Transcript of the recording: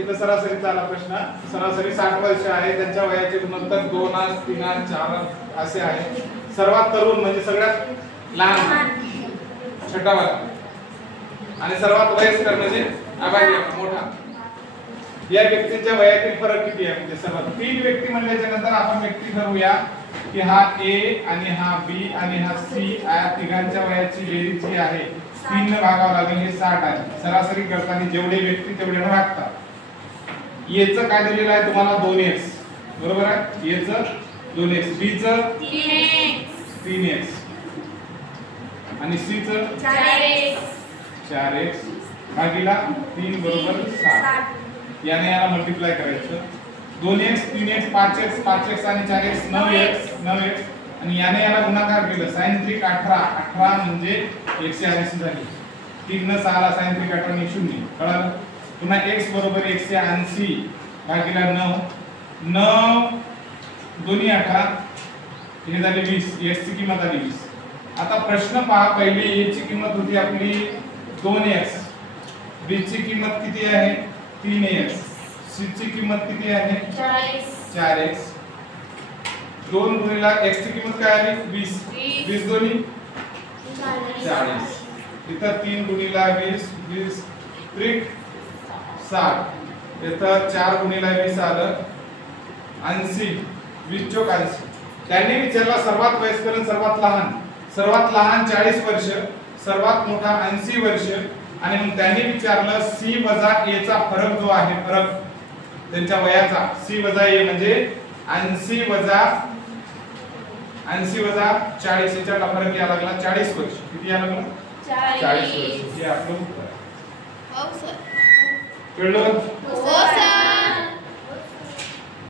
इथं सरासरीचा आला प्रश्न. सरासरी 60 वर्ष आहे. त्यांच्या वयाचे गुणोत्तर 2 आज 3 आज 4 असे आहे. सर्वात तरुण म्हणजे सगळ्यात लहान छोटा वाला आणि सर्वात वयस्कर म्हणजे मोठा. या व्यक्तींच्या वयातील फरक किती आहे म्हणजे सर्वात 3 व्यक्ती म्हणल्याच्या नंतर आपण व्यक्ती ठरवूया की हा ए आणि हा बी आणि हा सी या तिघांच्या वयाची बेरीज जी आहे 3 ने भागावं लागेल. हे 60 आहे. सरासरी करताना जेवढे व्यक्ती तेवढे भागतात. ए चं काय दिलेलं आहे तुम्हाला 2x बरोबर आहे. ए चं 2x, बी चं 3x आणि सी चं 4x भागीला 3 बरोबर 60. याने याला मल्टिप्लाय करायचं. 2x 3x 5x 5x आणि 4x 9x आणि याने याला गुणाकार केलं. sin 3 18 म्हणजे 180 झाली. 3 न 6 ला sin 3 18 आणि 0 कळलं. पुन्हा x बरोबर 180 भागीला 9 9 दोन्ही 18 हे झाले 20. x ची किंमत आली 20. आता प्रश्न पहा. पहिली a ची किंमत होती आपली 2x, b ची किंमत किती आहे 3x, c ची किंमत किती आहे 4x. 2 गुणिले x ची किंमत काय आली 20. 20 दोन्ही 40. इथं 3 गुणिले 20 20 त्रिक 60. इथं 4 गुणिले 20 आलं 80. 20 चोक 80. त्यांनी विचारला सर्वात वयस्कर आणि सर्वात लहान. सर्वात लहान 40 वर्ष, सर्वात मोठा 80 वर्ष आणि मग त्यांनी विचारलं c वजा a चा फरक जो आहे फरक त्यांच्या वयाचा c वजा a म्हणजे 80 वजा 40 याच्यातला फरक यायला लागला 40 वर्ष. किती यायला लागला 40 वर्ष. हे आपलं उत्तर आहे. हो सर. कळलं.